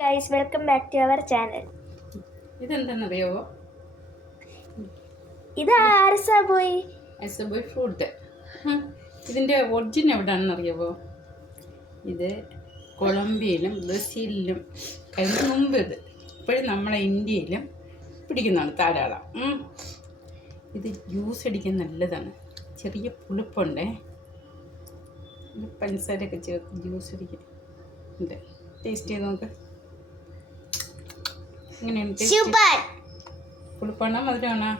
Guys, welcome back to our channel. ഇതെന്താണെന്നറിയാവോ? ഇത് അരസാബോയ് ഫ്രൂട്ട്. ഇതിൻ്റെ ഒറിജിൻ എവിടെയാണെന്നറിയാവോ? ഇത് കൊളംബിയയിലും ബ്രസീലിലും കഴിഞ്ഞ മുമ്പ് ഇപ്പോഴും നമ്മളെ ഇന്ത്യയിലും പിടിക്കുന്നതാണ് ധാരാളം. ഇത് ജ്യൂസ് അടിക്കാൻ നല്ലതാണ്. ചെറിയ പുളിപ്പുണ്ടേ, പഞ്ചസാരയൊക്കെ ചേർത്ത് ജ്യൂസ് അടിക്കാൻ ഉണ്ട്. ടേസ്റ്റ് ചെയ്ത് നോക്ക്. എങ്ങനെയുണ്ട്? പുളിപ്പാണോ മധുരമാണോ?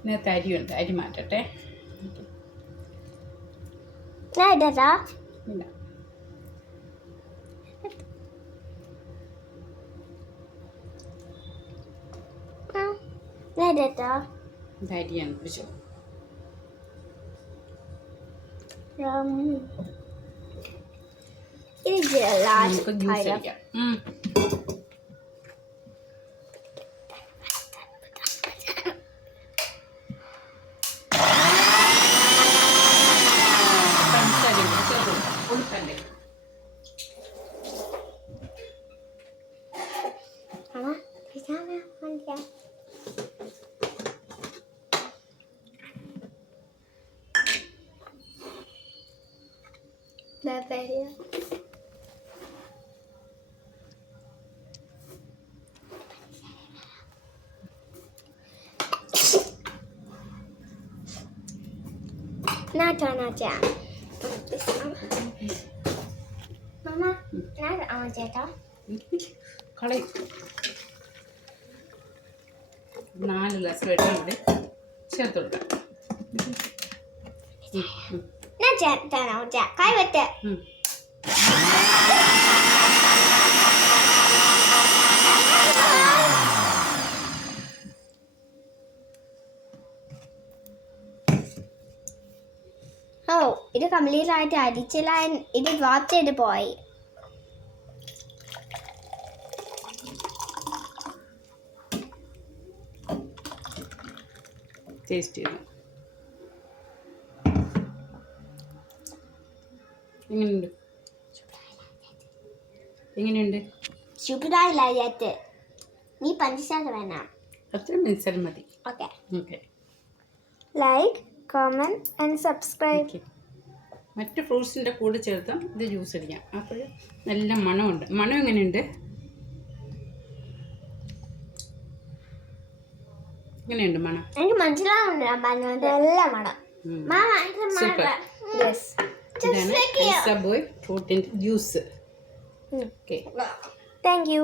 ഇതിനകത്ത് അരിയുണ്ട്, അരി മാറ്റട്ടെ. ഇല്ല, ഇത് അരിയാണ്. പിടിച്ചോ. നമുക്ക് ജ്യൂസ് അടിക്കാം. കളയും. 4 ഗ്ലാസ് വെള്ളം കൂടി ചേർത്ത് കൊടുക്കാം. ഇത് കംപ്ലീറ്റ് ആയിട്ട് അരിച്ചില്ല, ഇത് ഡ്രോപ്പ് ചെയ്ത് പോയി. ടേസ്റ്റ് ചെയ്തു. എങ്ങനെയുണ്ട്? ഷുഗറായില്ലായിട്ട് നീ പഞ്ചസാര വേണം. അത്ര പഞ്ചസാര മതി. Okay. Okay. Like, comment and subscribe. മറ്റ് ഫ്രൂട്ട്സിൻ്റെ കൂടെ ചേർത്ത് ഇത് ജ്യൂസ് അടിക്കാം. അപ്പോൾ നല്ല മണമുണ്ട്. മണം എങ്ങനെയുണ്ട്? എങ്ങനെയുണ്ട് മണം? എനിക്ക് മനസ്സിലാവുന്നുണ്ട്. നല്ല മണം. സൂപ്പർ. ഇതാണ് അരസാബോയ് ഫ്രൂട്ടിൻ്റെ ജ്യൂസ്. ഓക്കെ. Thank you.